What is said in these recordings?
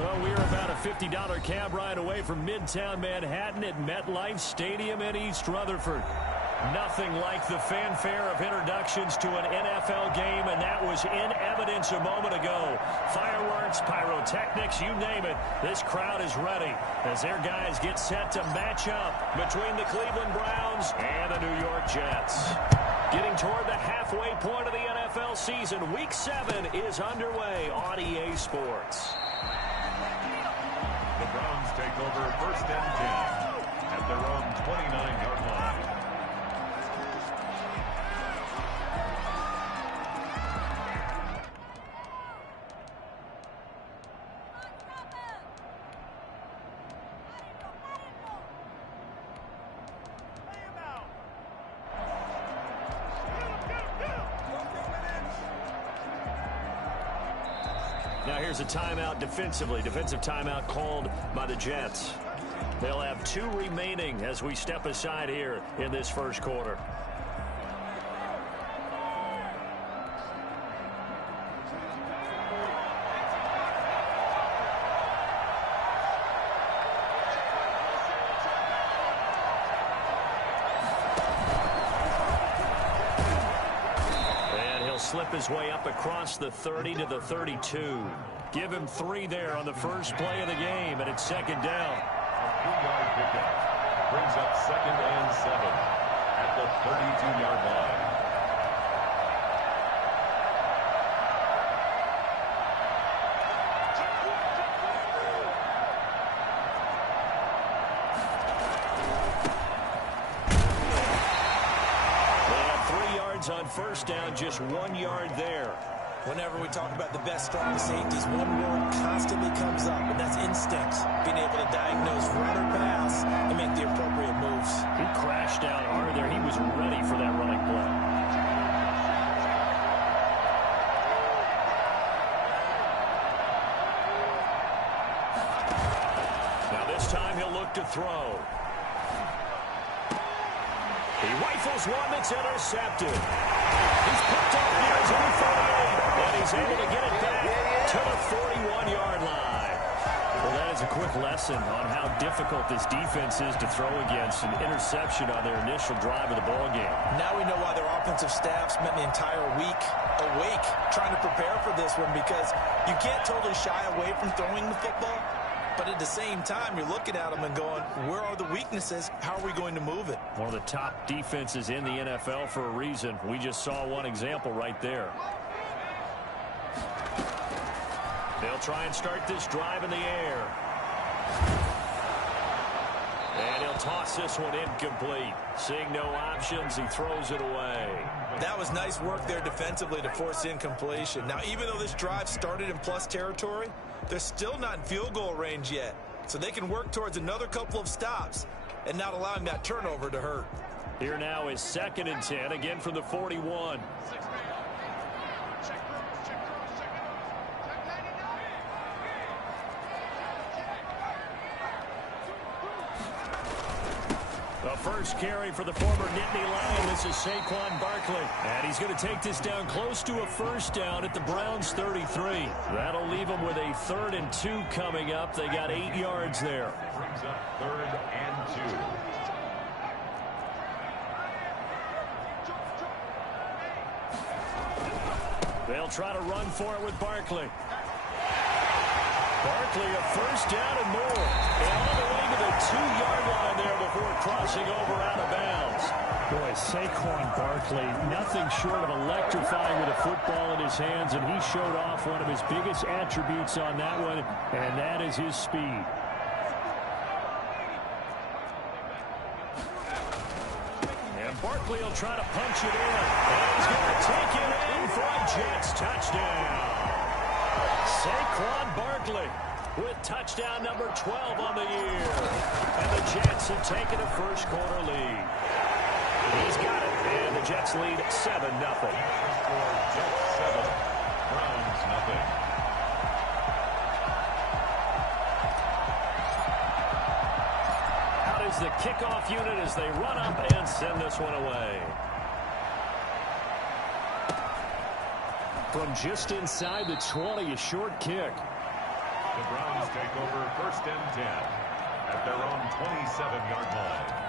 Well, we are about a $50 cab ride away from Midtown Manhattan at MetLife Stadium in East Rutherford. Nothing like the fanfare of introductions to an NFL game, and that was in evidence a moment ago. Fireworks, pyrotechnics, you name it. This crowd is ready as their guys get set to match up between the Cleveland Browns and the New York Jets. Getting toward the halfway point of the NFL season, Week 7 is underway on EA Sports. The Browns take over 1st and 10 at their own 29-yard line. Now here's a timeout defensively. Defensive timeout called by the Jets. They'll have 2 remaining as we step aside here in this first quarter. Slip his way up across the 30 to the 32. Give him 3 there on the first play of the game, and it's 2nd down. A 3-yard pickup brings up 2nd and 7 at the 32-yard line. On 1st down, just 1 yard there. Whenever we talk about the best strong safeties, one word constantly comes up, and that's instincts. Being able to diagnose run or pass and make the appropriate moves. He crashed out hard there. He was ready for that running play. Now this time he'll look to throw. He rifles one that's intercepted. He's picked up near his own 48, and he's able to get it back to the 41-yard line. Well, that is a quick lesson on how difficult this defense is to throw against. An interception on their initial drive of the ballgame. Now we know why their offensive staff spent the entire week awake trying to prepare for this one, because you can't totally shy away from throwing the football. But at the same time, you're looking at them and going, where are the weaknesses? How are we going to move it? One of the top defenses in the NFL for a reason. We just saw one example right there. They'll try and start this drive in the air. And he'll toss this one incomplete. Seeing no options, he throws it away. That was nice work there defensively to force incompletion. Now, even though this drive started in plus territory, they're still not in field goal range yet. So they can work towards another couple of stops and not allowing that turnover to hurt. Here now is 2nd and 10, again from the 41. The first carry for the former Nittany Lion. This is Saquon Barkley. And he's going to take this down close to a 1st down at the Browns' 33. That'll leave them with a 3rd and 2 coming up. They got 8 yards there. Brings up 3rd and 2. They'll try to run for it with Barkley. Barkley a 1st down and more. And all the way to the 2-yard line there before crossing over out of bounds. Boy, Saquon Barkley, nothing short of electrifying with a football in his hands, and he showed off one of his biggest attributes on that one, and that is his speed. And Barkley will try to punch it in, and he's going to take it in for a Jets touchdown. Saquon Barkley with touchdown number 12 on the year. And the Jets have taken a first quarter lead. He's got it, and the Jets lead 7-0. Jets 7, Browns nothing. Out is the kickoff unit as they run up and send this one away. From just inside the 20, a short kick. The Browns take over 1st and 10 at their own 27-yard line.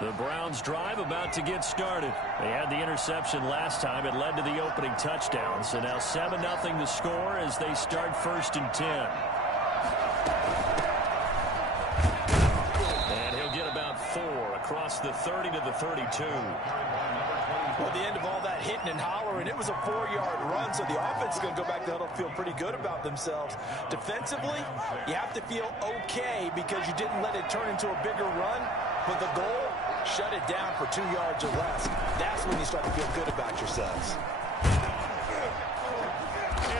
The Browns drive about to get started. They had the interception last time. It led to the opening touchdown. So now 7-0 the score as they start 1st and 10. And he'll get about 4 across the 30 to the 32. Well, the end of all that hitting and hollering, it was a 4-yard run, so the offense is going to go back to huddle, feel pretty good about themselves. Defensively, you have to feel okay because you didn't let it turn into a bigger run, but the goal, shut it down for 2 yards or less. That's when you start to feel good about yourselves.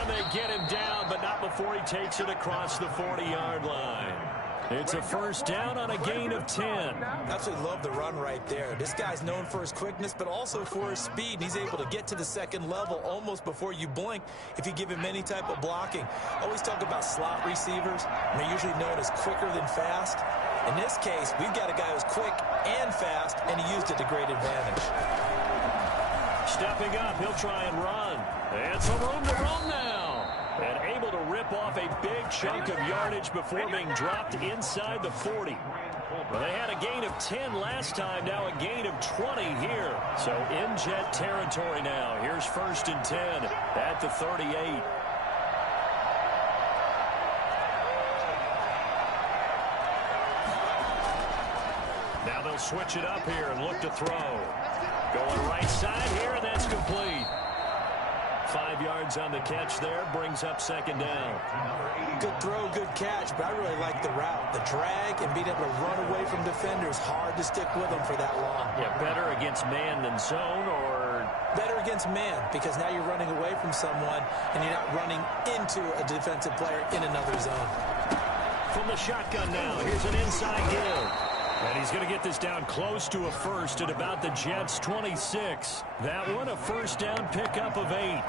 And they get him down, but not before he takes it across the 40-yard line. It's a 1st down on a gain of 10. Absolutely love the run right there. This guy's known for his quickness, but also for his speed. And he's able to get to the second level almost before you blink if you give him any type of blocking. I always talk about slot receivers, and they're usually known as quicker than fast. In this case, we've got a guy who's quick and fast, and he used it to great advantage. Stepping up, he'll try and run. And some room to run now. And able to rip off a big chunk of yardage before being dropped inside the 40. Well, they had a gain of 10 last time, now a gain of 20 here. So in Jet territory now. Here's 1st and 10 at the 38. Now they'll switch it up here and look to throw. Going right side here, and that's complete. 5 yards on the catch there, brings up 2nd down. Good throw, good catch, but I really like the route. The drag and being able to run away from defenders, hard to stick with them for that long. Yeah, better against man than zone, or? Better against man, because now you're running away from someone, and you're not running into a defensive player in another zone. From the shotgun now, here's an inside give. And he's going to get this down close to a 1st at about the Jets' 26. That one, a 1st down pickup of 8. 8-yard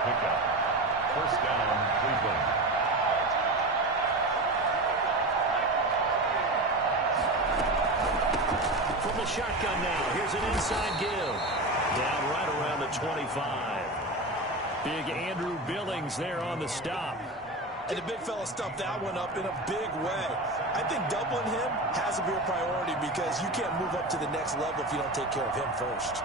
pickup. 1st down, Cleveland. From the shotgun now, here's an inside give. Down right around the 25. Big Andrew Billings there on the stop. And the big fella stuffed that one up in a big way. I think doubling him has to be a priority because you can't move up to the next level if you don't take care of him first.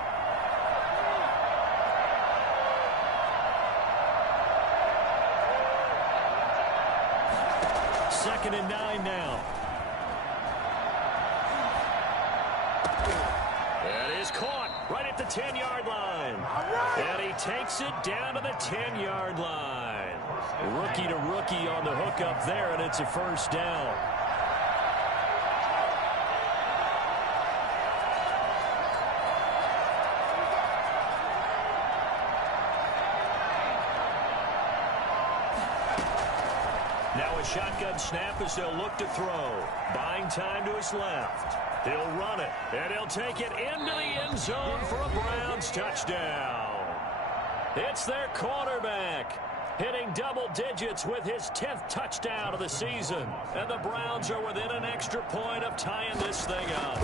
Second and 9 now. That is caught right at the 10-yard line. And he takes it down to the 10-yard line. Rookie to rookie on the hookup there, and it's a 1st down. Now a shotgun snap as they'll look to throw. Buying time to his left. He'll run it, and he'll take it into the end zone for a Browns touchdown. It's their quarterback, hitting double digits with his 10th touchdown of the season. And the Browns are within an extra point of tying this thing up.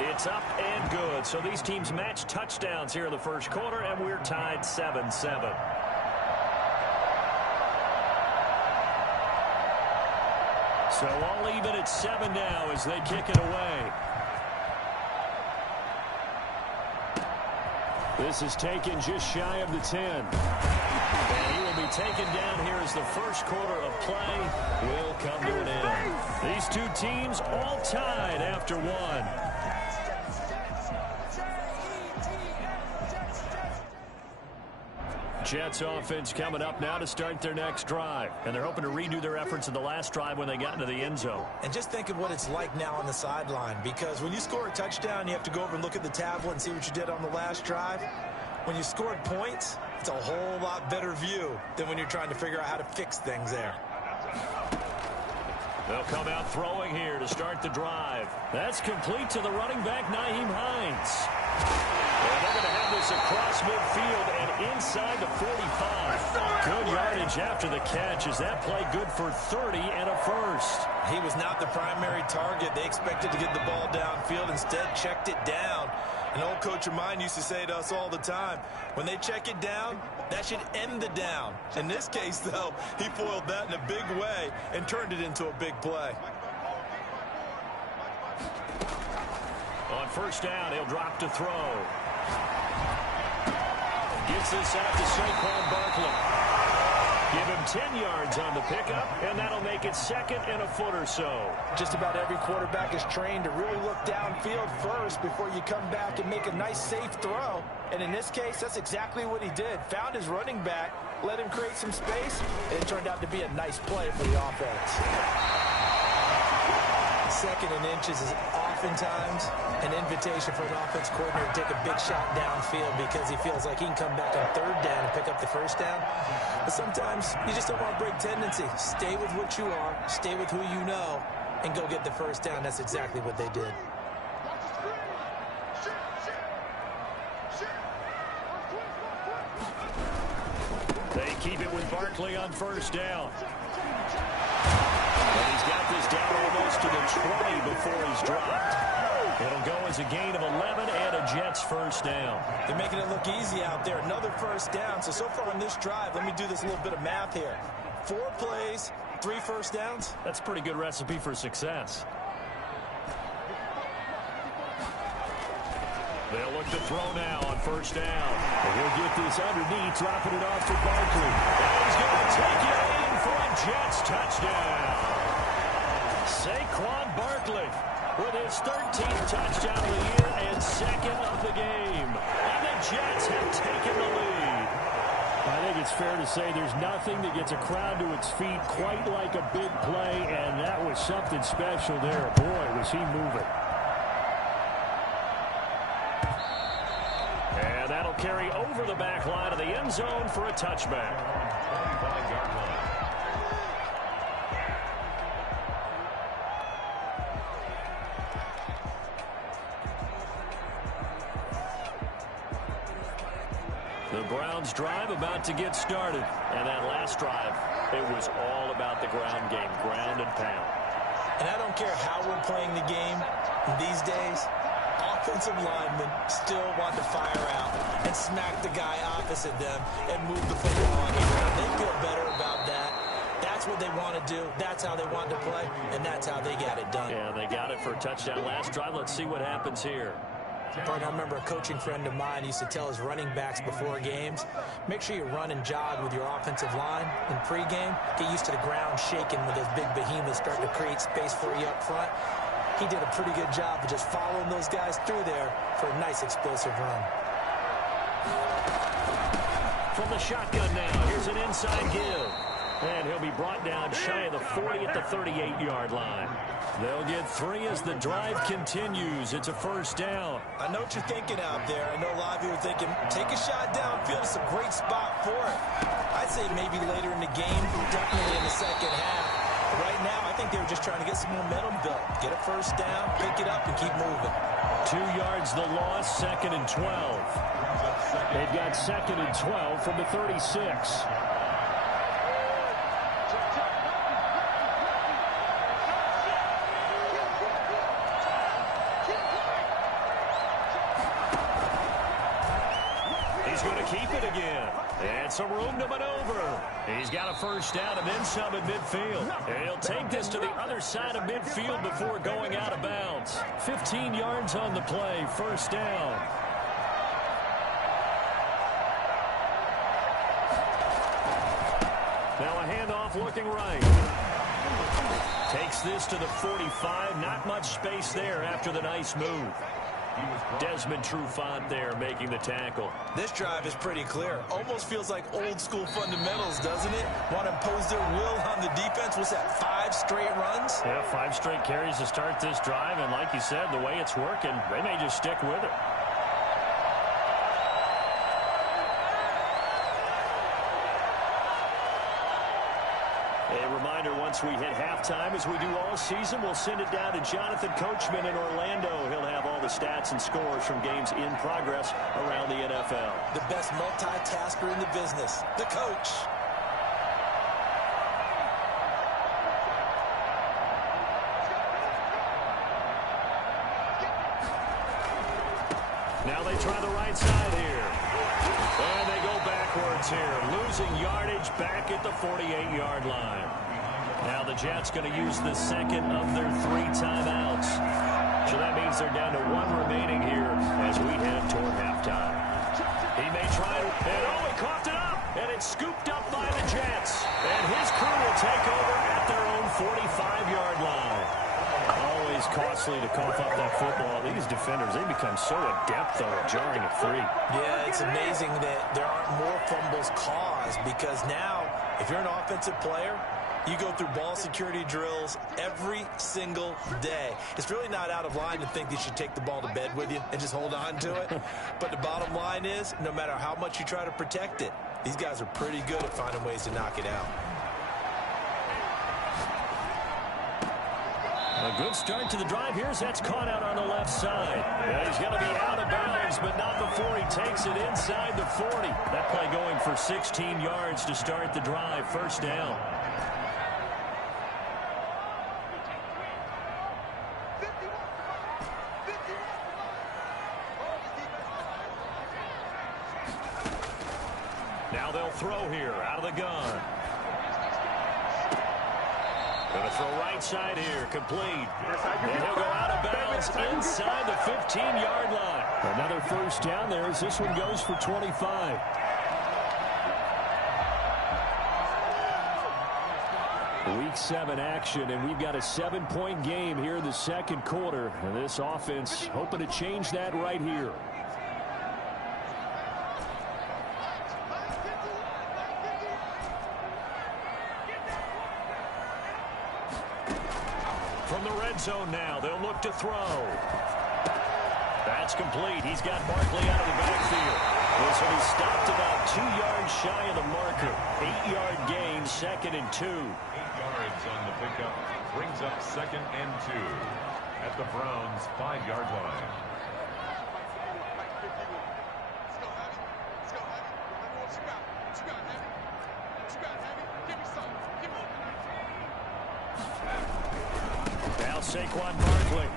It's up and good. So these teams match touchdowns here in the 1st quarter, and we're tied 7-7. So all even at 7 now as they kick it away. This is taken just shy of the 10. And he will be taken down here as the 1st quarter of play will come to an end. These two teams all tied after 1. Jets offense coming up now to start their next drive. And they're hoping to redo their efforts in the last drive when they got into the end zone. And just think of what it's like now on the sideline, because when you score a touchdown, you have to go over and look at the tablet and see what you did on the last drive. When you scored points, it's a whole lot better view than when you're trying to figure out how to fix things there. They'll come out throwing here to start the drive. That's complete to the running back, Nyheim Hines. And they're going to have this across midfield and inside the 45. Good yardage after the catch. Is that play good for 30 and a first? He was not the primary target. They expected to get the ball downfield. Instead, checked it down. An old coach of mine used to say to us all the time, when they check it down, that should end the down. In this case, though, he foiled that in a big way and turned it into a big play. On first down, he'll drop to throw. Gets this out to Saquon Barkley. Give him 10 yards on the pickup, and that'll make it second and a foot or so. Just about every quarterback is trained to really look downfield first before you come back and make a nice, safe throw. And in this case, that's exactly what he did. Found his running back, let him create some space, and it turned out to be a nice play for the offense. Second and inches is oftentimes an invitation for an offense coordinator to take a big shot downfield because he feels like he can come back on third down and pick up the first down. But sometimes you just don't want to break tendency. Stay with what you are, stay with who you know, and go get the first down. That's exactly what they did. They keep it with Barkley on first down. And he's got this down almost to the 20 before he's dropped. It'll go as a gain of 11 and a Jets first down. They're making it look easy out there. Another first down. So far on this drive, let me do this little bit of math here. 4 plays, 3 first downs. That's a pretty good recipe for success. They'll look to throw now on first down. And he'll get this underneath, dropping it off to Barkley. And he's going to take it in for a Jets touchdown. Saquon Barkley with his 13th touchdown of the year and second of the game. And the Jets have taken the lead. I think it's fair to say there's nothing that gets a crowd to its feet quite like a big play, and that was something special there. Boy, was he moving. And that'll carry over the back line of the end zone for a touchback. 35-yard line. The Browns drive about to get started. And that last drive, it was all about the ground game, ground and pound. And I don't care how we're playing the game these days, offensive linemen still want to fire out and smack the guy opposite them and move the football on the ground. They feel better about that. That's what they want to do. That's how they want to play, and that's how they got it done. Yeah, they got it for a touchdown last drive. Let's see what happens here. I remember a coaching friend of mine used to tell his running backs before games, make sure you run and jog with your offensive line in pregame. Get used to the ground shaking when those big behemoths start to create space for you up front. He did a pretty good job of just following those guys through there for a nice explosive run. From the shotgun now, here's an inside give. And he'll be brought down shy of the 40 at the 38-yard line. They'll get 3 as the drive continues. It's a first down. I know what you're thinking out there. I know a lot of you are thinking, take a shot downfield. It's a great spot for it. I'd say maybe later in the game, definitely in the second half. But right now, I think they were just trying to get some momentum built. Get a first down, pick it up, and keep moving. 2 yards the loss, second and 12. They've got second and 12 from the 36. Keep it again. And some room to maneuver. He's got a first down and then some in midfield. And he'll take this to the other side of midfield before going out of bounds. 15 yards on the play, first down. Now a handoff looking right. Takes this to the 45. Not much space there after the nice move. Desmond Trufant there making the tackle. This drive is pretty clear. Almost feels like old school fundamentals, doesn't it? Want to impose their will on the defense. What's that, 5 straight runs? Yeah, 5 straight carries to start this drive. And like you said, the way it's working, they may just stick with it. A reminder, once we hit halftime, as we do all season, we'll send it down to Jonathan Coachman in Orlando. He'll have all the stats and scores from games in progress around the NFL. The best multitasker in the business, the coach. Now they try the right side here. And they go backwards here, losing yardage back at the 48-yard line. Now the Jets going to use the second of their 3 timeouts. So that means they're down to 1 remaining here as we head toward halftime. He may try to, and oh, he coughed it up, and it's scooped up by the Jets. And his crew will take over at their own 45-yard line. Always costly to cough up that football. These defenders, they become so adept, though, at jarring it free. Yeah, it's amazing that there aren't more fumbles caused because now, if you're an offensive player, you go through ball security drills every single day. It's really not out of line to think that you should take the ball to bed with you and just hold on to it. But the bottom line is, no matter how much you try to protect it, these guys are pretty good at finding ways to knock it out. A good start to the drive here as that's caught out on the left side. Yeah, he's going to be out of bounds, but not before he takes it inside the 40. That play going for 16 yards to start the drive. First down. Now they'll throw here out of the gun. Going to throw right side here, complete. And he'll go out of bounds inside the 15-yard line. Another first down there as this one goes for 25. Week 7 action, and we've got a 7-point game here in the second quarter. And this offense hoping to change that right here. From the red zone now, they'll look to throw. That's complete. He's got Barkley out of the backfield. This one he stopped about 2 yards shy of the marker. 8-yard gain, 2nd and 2. 8 yards on the pickup. Brings up 2nd and 2 at the Browns' 5-yard line. Now Saquon Barkley,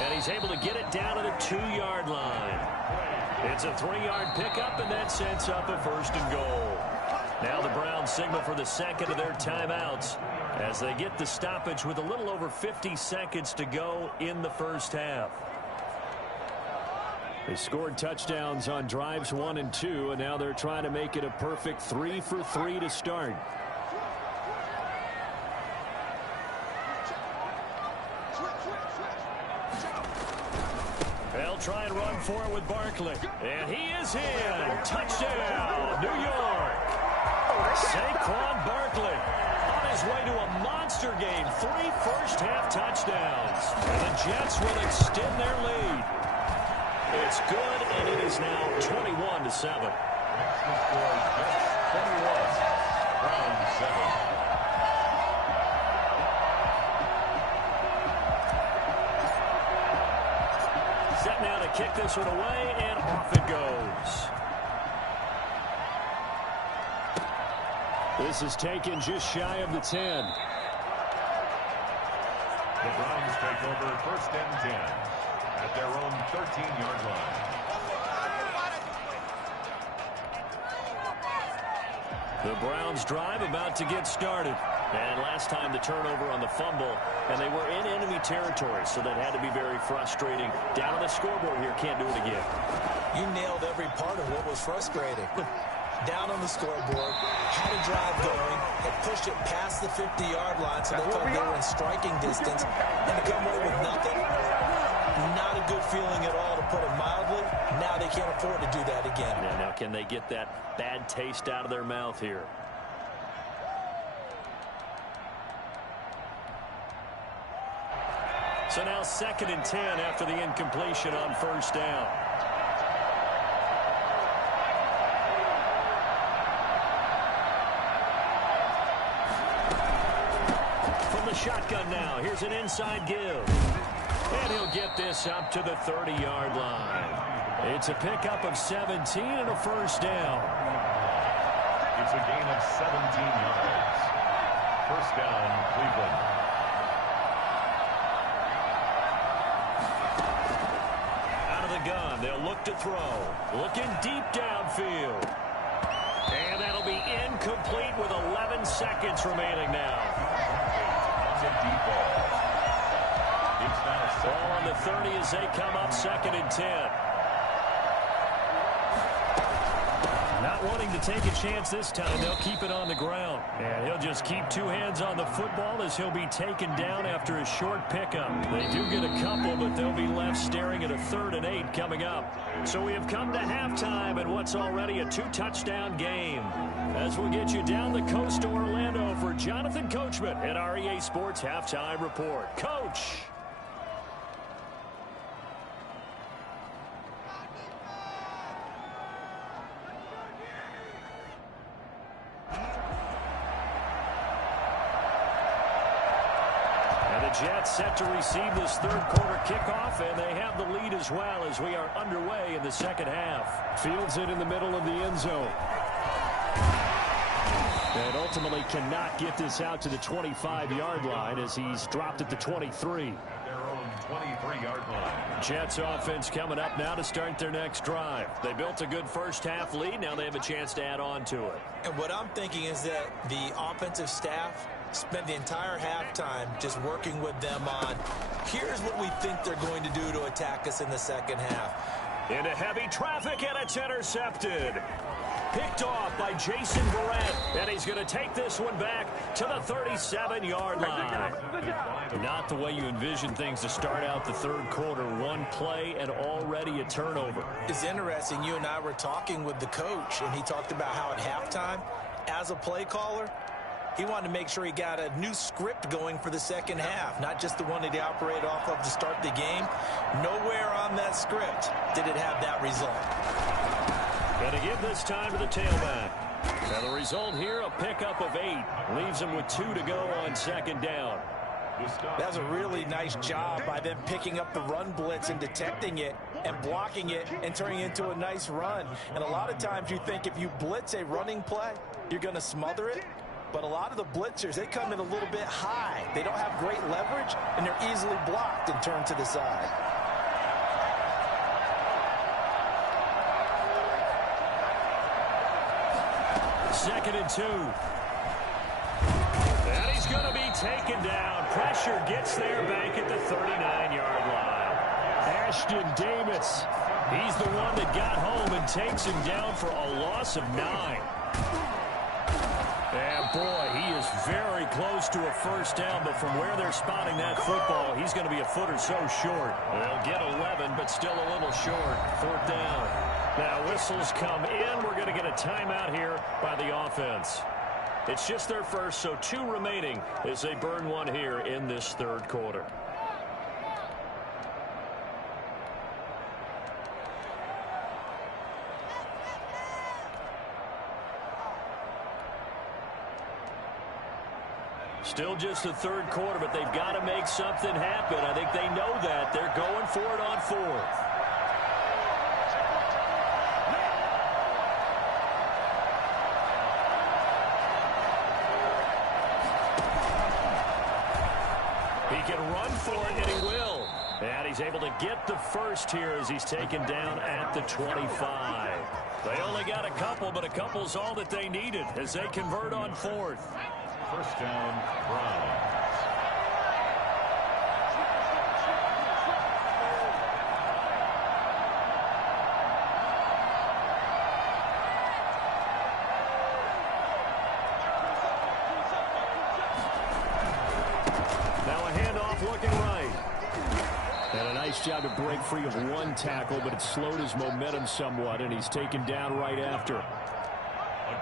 and he's able to get it down to the 2-yard line. It's a 3-yard pickup, and that sets up a 1st and goal. Now the Browns signal for the second of their timeouts as they get the stoppage with a little over 50 seconds to go in the first half. They scored touchdowns on drives 1 and 2, and now they're trying to make it a perfect 3 for 3 to start. They'll try and run for it with Barkley. And he is in. Touchdown, New York. Saquon Barkley on his way to a monster game. 3 first-half touchdowns. And the Jets will extend their lead. It's good, and it is now 21-7. Next to score, Jets 21, Browns 7. Set now to kick this one away, and off it goes. This is taken just shy of the 10. The Browns take over 1st and 10 at their own 13-yard line. The Browns drive about to get started. And last time the turnover on the fumble, and they were in enemy territory, so that had to be very frustrating. Down on the scoreboard here, can't do it again. You nailed every part of what was frustrating. Down on the scoreboard, had a drive going, had pushed it past the 50-yard line, so they thought they were in striking distance, and to come away with nothing, not a good feeling at all, to put it mildly. Now they can't afford to do that again. Yeah, now can they get that bad taste out of their mouth here? So now 2nd and 10 after the incompletion on 1st down. From the shotgun now, here's an inside give. And he'll get this up to the 30-yard line. It's a pickup of 17 and a first down. It's a gain of 17 yards. First down, Cleveland. Out of the gun, they'll look to throw. Looking deep downfield. And that'll be incomplete with 11 seconds remaining now. It's a deep ball. It's now Ball on the 30 as they come up 2nd and 10. Not wanting to take a chance this time, they'll keep it on the ground. And he'll just keep two hands on the football as he'll be taken down after a short pickup. They do get a couple, but they'll be left staring at a 3rd and 8 coming up. So we have come to halftime in what's already a 2-touchdown game. As we'll get you down the coast to Orlando for Jonathan Coachman at our EA Sports Halftime Report. Coach! Jets set to receive this 3rd quarter kickoff, and they have the lead as well as we are underway in the 2nd half. Fields it in the middle of the end zone. And ultimately cannot get this out to the 25-yard line as he's dropped at the 23. at their own 23-yard line. Jets offense coming up now to start their next drive. They built a good first half lead. Now they have a chance to add on to it. And what I'm thinking is that the offensive staff spent the entire halftime just working with them on, here's what we think they're going to do to attack us in the second half. Into heavy traffic, and it's intercepted. Picked off by Jason Verrett, and he's going to take this one back to the 37-yard line. Not the way you envision things to start out the third quarter. One play and already a turnover. It's interesting. You and I were talking with the coach, and he talked about how at halftime, as a play caller, he wanted to make sure he got a new script going for the second half, not just the one that he operated off of to start the game. Nowhere on that script did it have that result. Going to give this time to the tailback. And the result here, a pickup of 8. Leaves him with 2 to go on second down. That's a really nice job by them picking up the run blitz and detecting it and blocking it and turning it into a nice run. And a lot of times you think if you blitz a running play, you're going to smother it. But a lot of the blitzers, they come in a little bit high. They don't have great leverage, and they're easily blocked and turned to the side. Second and 2. And he's going to be taken down. Pressure gets there back at the 39-yard line. Ashton Davis, he's the one that got home and takes him down for a loss of 9. And boy, he is very close to a first down, but from where they're spotting that football, he's going to be a foot or so short. They'll get 11, but still a little short. Fourth down. Now whistles come in. We're going to get a timeout here by the offense. It's just their first, so 2 remaining as they burn one here in this third quarter. Still just the third quarter, but they've got to make something happen. I think they know that. They're going for it on 4th. He can run for it, and he will. And he's able to get the first here as he's taken down at the 25. They only got a couple, but a couple's all that they needed as they convert on 4th. First down, Browns. Now a handoff looking right. And a nice job to break free of one tackle, but it slowed his momentum somewhat, and he's taken down right after.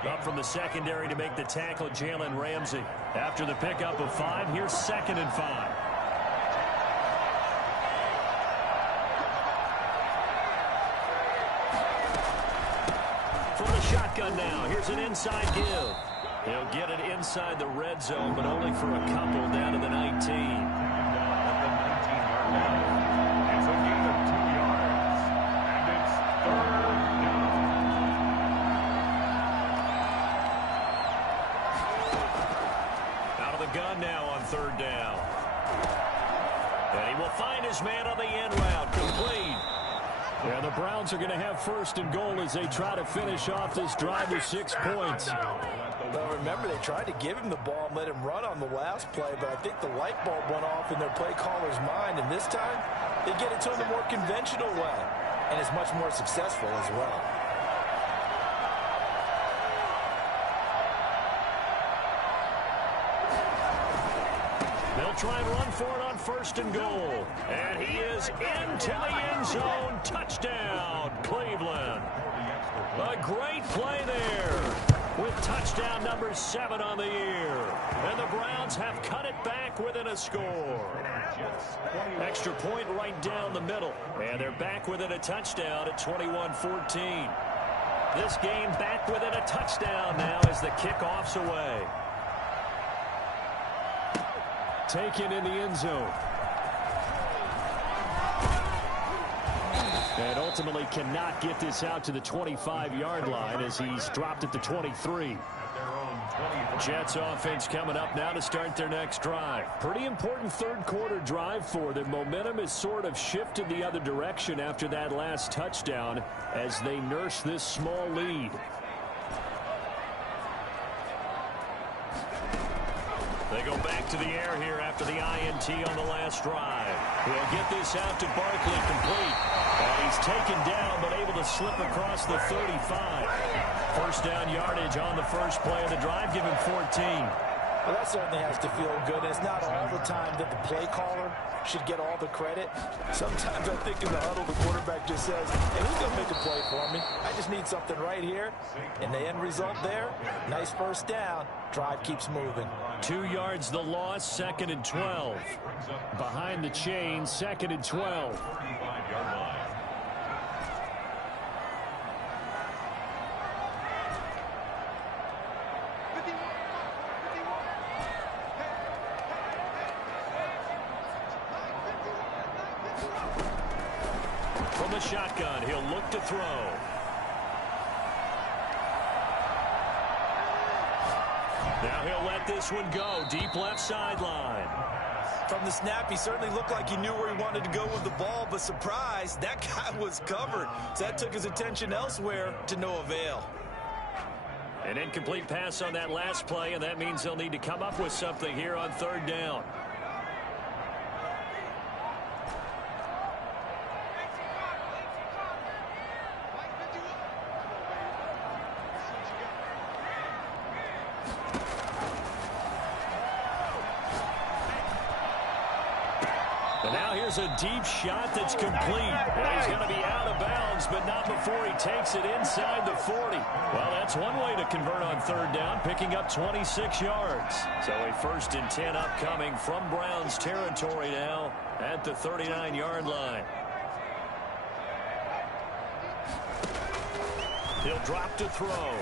Up from the secondary to make the tackle, Jalen Ramsey. After the pickup of 5, here's 2nd and 5. From the shotgun now, here's an inside give. He'll get it inside the red zone, but only for a couple down to the 19. At the 19-yard line. It's a gain of 2 yards. And it's third down. Out of the gun now on third down. And he will find his man on the end route. Complete. And the Browns are going to have first and goal as they try to finish off this drive with 6 points. Well, remember, they tried to give him the ball and let him run on the last play, but I think the light bulb went off in their play caller's mind, and this time they get it to him the more conventional way, and it's much more successful as well. They'll try and run for it on first and goal. And he is into the end zone. Touchdown, Cleveland. A great play there with touchdown number 7 on the year. And the Browns have cut it back within a score. Extra point right down the middle. And they're back within a touchdown at 21-14. This game back within a touchdown now as the kickoff's away. Taken in the end zone. And ultimately cannot get this out to the 25-yard line as he's dropped at the 23. Jets offense coming up now to start their next drive. Pretty important third quarter drive for them. Momentum has sort of shifted the other direction after that last touchdown as they nurse this small lead. They go back to the air here after the INT on the last drive. He'll get this out to Barkley, complete. And he's taken down but able to slip across the 35. First down yardage on the first play of the drive. Give him 14. Well, that certainly has to feel good. It's not all the time that the play caller should get all the credit. Sometimes I think in the huddle, the quarterback just says, hey, who's going to make a play for me? I just need something right here. And the end result there, nice first down. Drive keeps moving. 2 yards the loss, 2nd and 12. Behind the chain, 2nd and 12. 35-yard line. From the shotgun, he'll look to throw. Now he'll let this one go. Deep left sideline. From the snap, he certainly looked like he knew where he wanted to go with the ball, but surprise, that guy was covered. So that took his attention elsewhere to no avail. An incomplete pass on that last play, and that means they'll need to come up with something here on third down. And now here's a deep shot that's complete. And he's going to be out of bounds, but not before he takes it inside the 40. Well, that's one way to convert on third down, picking up 26 yards. So a 1st and 10 upcoming from Browns territory now at the 39-yard line. He'll drop to throw.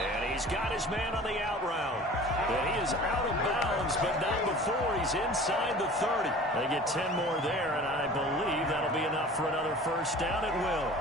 And he's got his man on the out route. And he is out of bounds, but not before he's inside the 30. They get 10 more there, and I believe that'll be enough for another first down. It will.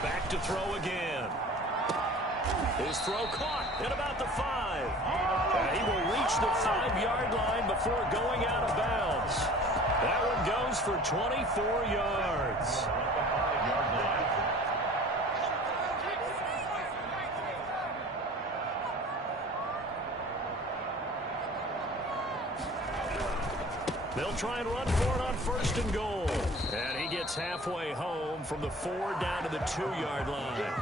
Back to throw again. His throw caught at about the 5. And he will reach the 5-yard line before going out of bounds. That one goes for 24 yards. They'll try and run for it on 1st and goal. And he gets halfway home from the 4 down to the 2-yard line.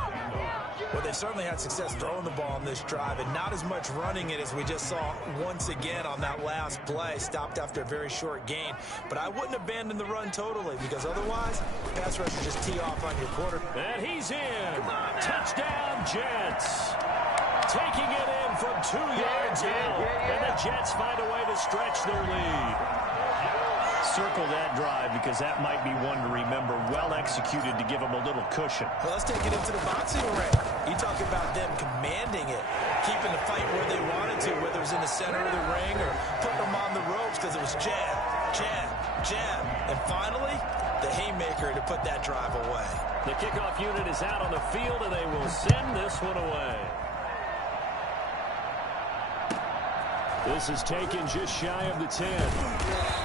Well, they've certainly had success throwing the ball on this drive, and not as much running it as we just saw once again on that last play. Stopped after a very short gain. But I wouldn't abandon the run totally, because otherwise, pass rushers just tee off on your quarter. And he's in. Touchdown, Jets. Taking it in from 2 yards out. And the Jets find a way to stretch their lead. Circle that drive because that might be one to remember. Well executed to give them a little cushion. Well, let's take it into the boxing ring. You talk about them commanding it, keeping the fight where they wanted to, whether it was in the center of the ring or putting them on the ropes because it was jab, jab, jab. And finally, the haymaker to put that drive away. The kickoff unit is out on the field, and they will send this one away. This is taken just shy of the 10.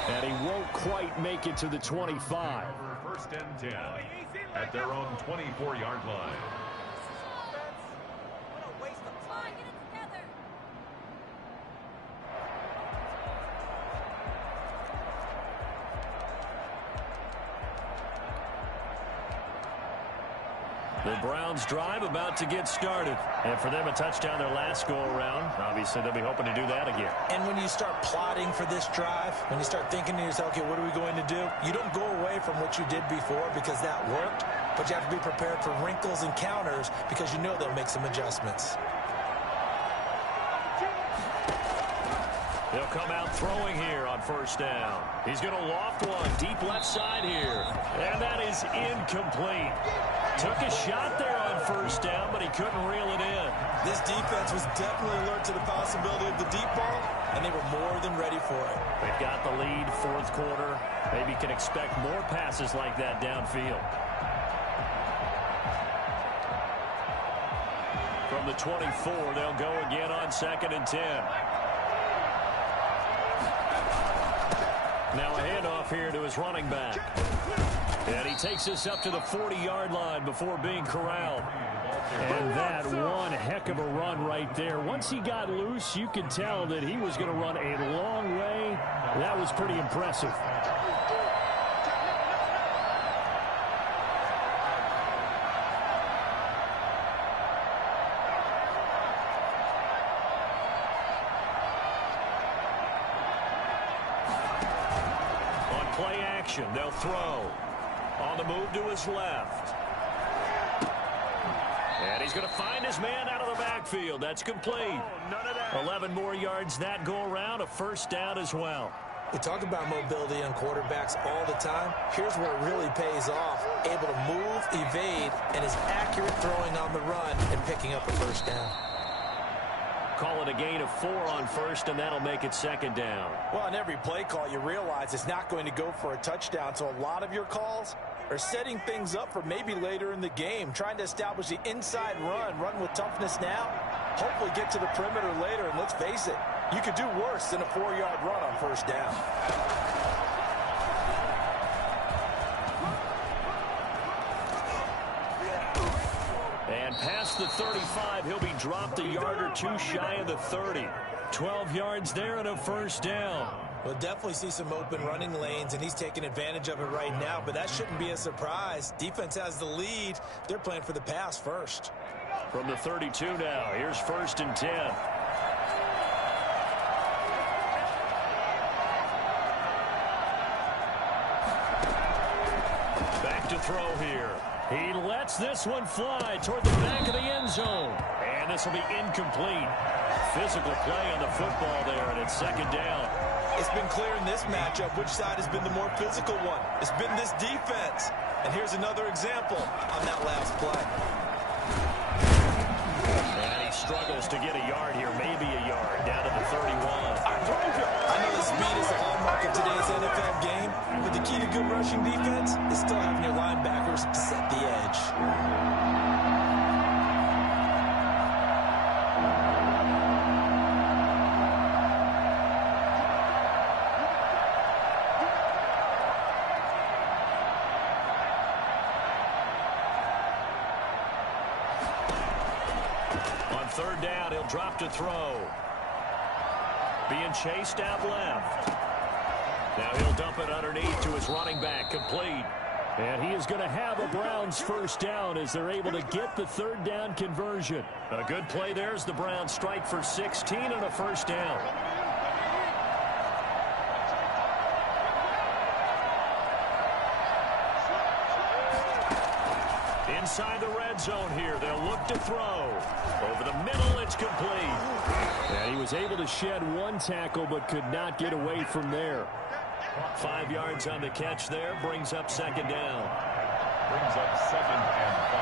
And he won't quite make it to the 25. 1st and 10 at their own 24-yard line. The Browns drive about to get started. And for them, a touchdown their last go-around. Obviously, they'll be hoping to do that again. And when you start plotting for this drive, when you start thinking to yourself, okay, what are we going to do? You don't go away from what you did before because that worked, but you have to be prepared for wrinkles and counters because you know they'll make some adjustments. He'll come out throwing here on 1st down. He's going to loft one deep left side here. And that is incomplete. Took a shot there on 1st down, but he couldn't reel it in. This defense was definitely alert to the possibility of the deep ball, and they were more than ready for it. They've got the lead, 4th quarter. Maybe can expect more passes like that downfield. From the 24, they'll go again on 2nd and 10. Now a handoff here to his running back. And he takes this up to the 40-yard line before being corralled. And that one heck of a run right there. Once he got loose, you could tell that he was going to run a long way. That was pretty impressive. They'll throw. On the move to his left. And he's going to find his man out of the backfield. That's complete. 11 more yards that go around. A 1st down as well. We talk about mobility on quarterbacks all the time. Here's where it really pays off. Able to move, evade, and is accurate throwing on the run and picking up a 1st down. Call it a gain of 4 on 1st, and that'll make it 2nd down. Well, on every play call, you realize it's not going to go for a touchdown, so a lot of your calls are setting things up for maybe later in the game, trying to establish the inside run with toughness now, hopefully get to the perimeter later, and let's face it, you could do worse than a 4-yard run on 1st down. And past the 35, he'll be dropped a yard or 2 shy of the 30. 12 yards there and a 1st down. We'll definitely see some open running lanes, and he's taking advantage of it right now, but that shouldn't be a surprise. Defense has the lead. They're playing for the pass first. From the 32 now, here's 1st and 10. Back to throw here. He lets this one fly toward the back of the end zone. And this will be incomplete. Physical play on the football there, and it's 2nd down. It's been clear in this matchup which side has been the more physical one. It's been this defense. And here's another example on that last play. And he struggles to get a yard here, maybe a yard, down to the 31. I know the speed is the hallmark of today's NFL game, but the key to good rushing defense is still having your linebackers set the edge. On 3rd down, he'll drop to throw. Being chased out left. Now he'll dump it underneath to his running back, complete. And he is going to have a Browns first down as they're able to get the third down conversion. A good play there as the Browns strike for 16 and a first down. Inside the red zone here, they'll look to throw. Over the middle, it's complete. And he was able to shed one tackle but could not get away from there. 5 yards on the catch there, brings up second down. Brings up 2nd and 5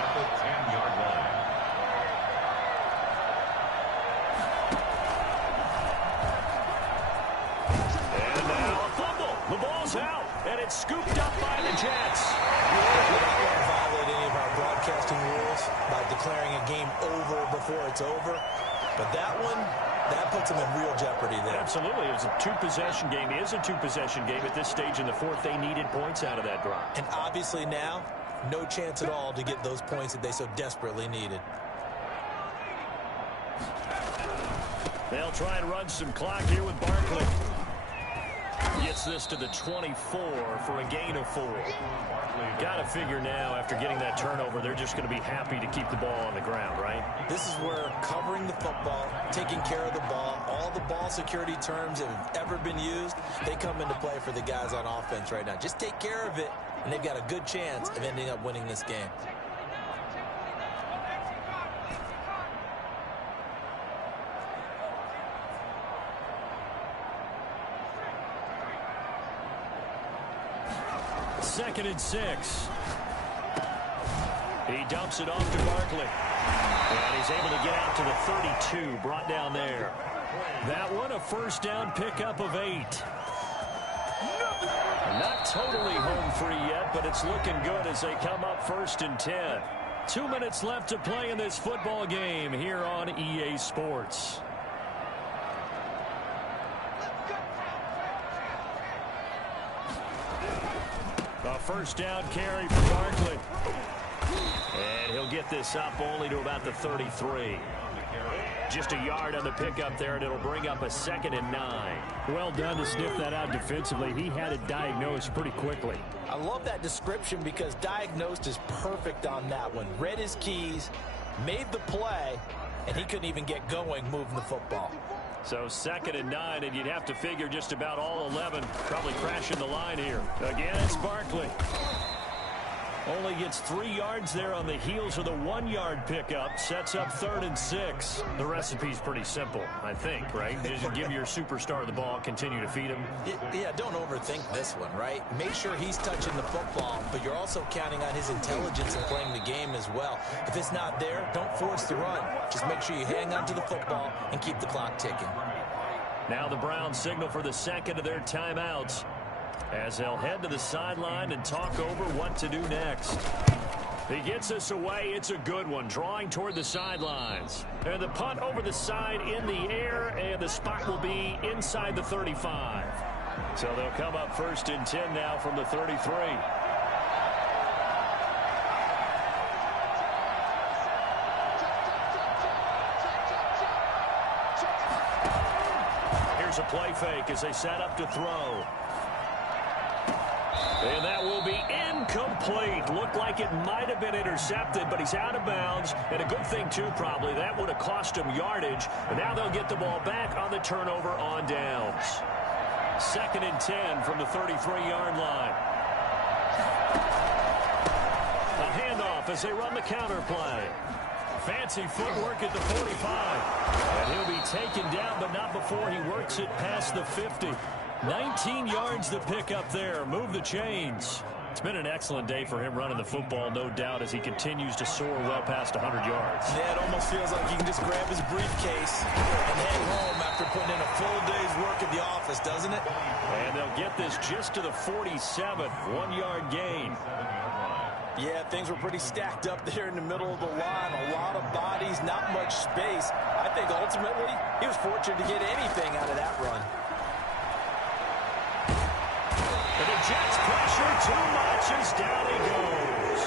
at the 10-yard line. And now a fumble. The ball's out, and it's scooped up by the Jets. We don't want to violate any of our broadcasting rules by declaring a game over before it's over. But that one, that puts them in real jeopardy there. Absolutely. It was a two-possession game. It is a two-possession game at this stage in the fourth. They needed points out of that drive. And obviously now, no chance at all to get those points that they so desperately needed. They'll try and run some clock here with Barkley. Gets this to the 24 for a gain of 4. Got to figure now, after getting that turnover, they're just going to be happy to keep the ball on the ground, right? This is where covering the football, taking care of the ball, all the ball security terms that have ever been used, they come into play for the guys on offense right now. Just take care of it, and they've got a good chance of ending up winning this game. Second and 6. He dumps it off to Barkley. And he's able to get out to the 32, brought down there. That one, a first down pickup of 8. Not totally home free yet, but it's looking good as they come up 1st and 10. 2 minutes left to play in this football game here on EA Sports. A first down carry for Barkley. And he'll get this up only to about the 33. Just a yard on the pickup there, and it'll bring up a 2nd and 9. Well done to sniff that out defensively. He had it diagnosed pretty quickly. I love that description because diagnosed is perfect on that one. Read his keys, made the play, and he couldn't even get going moving the football. So 2nd and 9, and you'd have to figure just about all 11 probably crashing the line here. Again, it's Barkley. Only gets 3 yards there on the heels of the 1-yard pickup. Sets up 3rd and 6. The recipe's pretty simple, I think, right? Just give your superstar the ball, continue to feed him. Yeah, don't overthink this one, right? Make sure he's touching the football, but you're also counting on his intelligence in playing the game as well. If it's not there, don't force the run. Just make sure you hang on to the football and keep the clock ticking. Now the Browns signal for the second of their timeouts, as they'll head to the sideline and talk over what to do next. He gets us away. It's a good one, drawing toward the sidelines. And the punt over the side in the air, and the spot will be inside the 35. So they'll come up 1st and 10 now from the 33. Here's a play fake as they set up to throw. And that will be incomplete. Looked like it might have been intercepted, but he's out of bounds. And a good thing, too, probably. That would have cost him yardage. And now they'll get the ball back on the turnover on downs. 2nd and 10 from the 33-yard line. A handoff as they run the counter play. Fancy footwork at the 45. And he'll be taken down, but not before he works it past the 50. 19 yards to pick up there. Move the chains. It's been an excellent day for him running the football, no doubt, as he continues to soar well past 100 yards. Yeah, it almost feels like he can just grab his briefcase and head home after putting in a full day's work at the office, doesn't it? And they'll get this just to the 47. 1-yard gain. Yeah, things were pretty stacked up there in the middle of the line. A lot of bodies, not much space. I think ultimately he was fortunate to get anything out of that run. And the Jets pressure too much as down he goes.